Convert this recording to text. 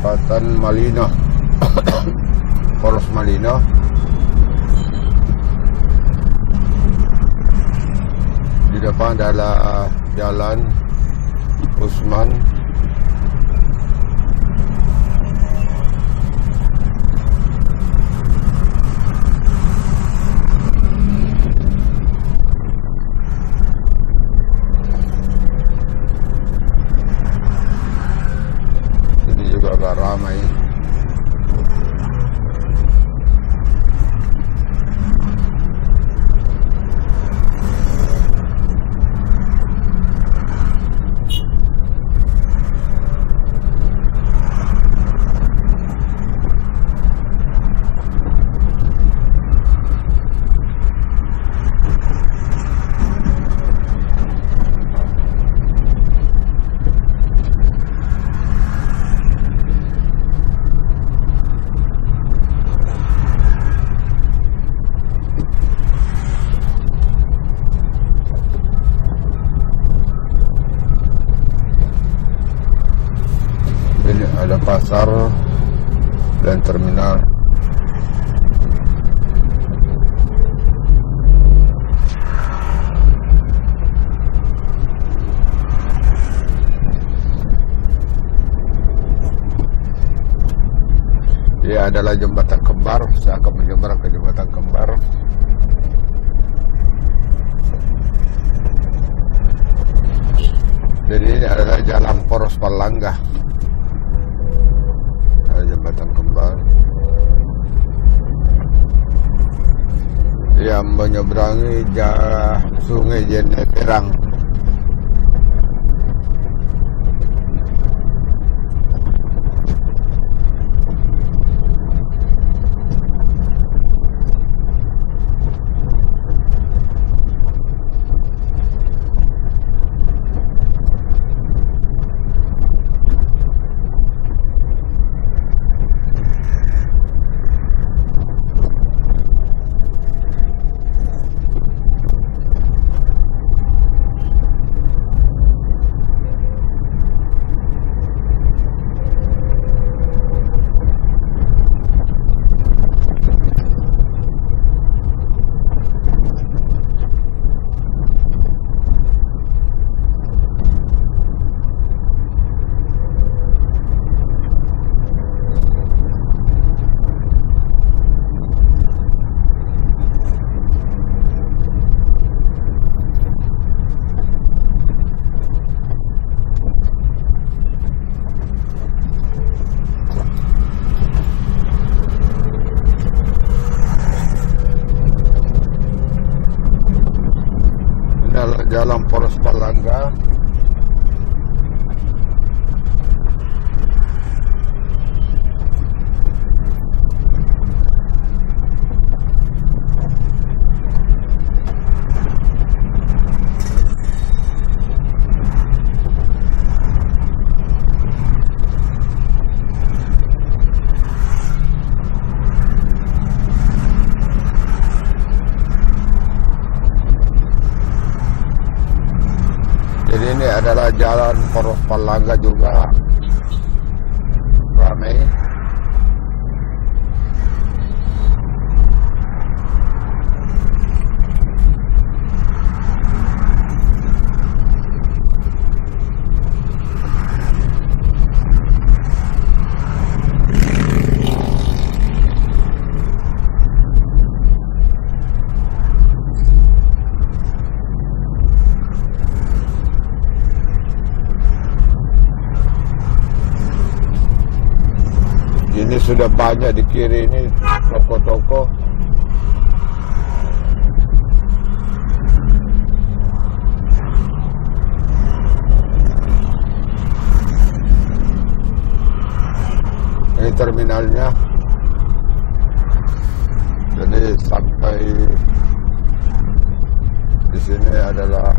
Kabupaten Malino, Poros Malino. Di depan adalah Jalan Usman juga agak ramai. Ini ada pasar dan terminal. Ini adalah jembatan kembar. Saya akan menyeberang ke jembatan kembar. Jadi ini adalah jalan Poros Malengke. Jembatan kembar yang menyeberangi Sungai Jeneberang. Jalan Poros Malengke. Jadi ini adalah jalan Poros Malengke juga ramai. Ini sudah banyak di kiri ini toko-toko. Ini terminalnya. Jadi sampai di sini adalah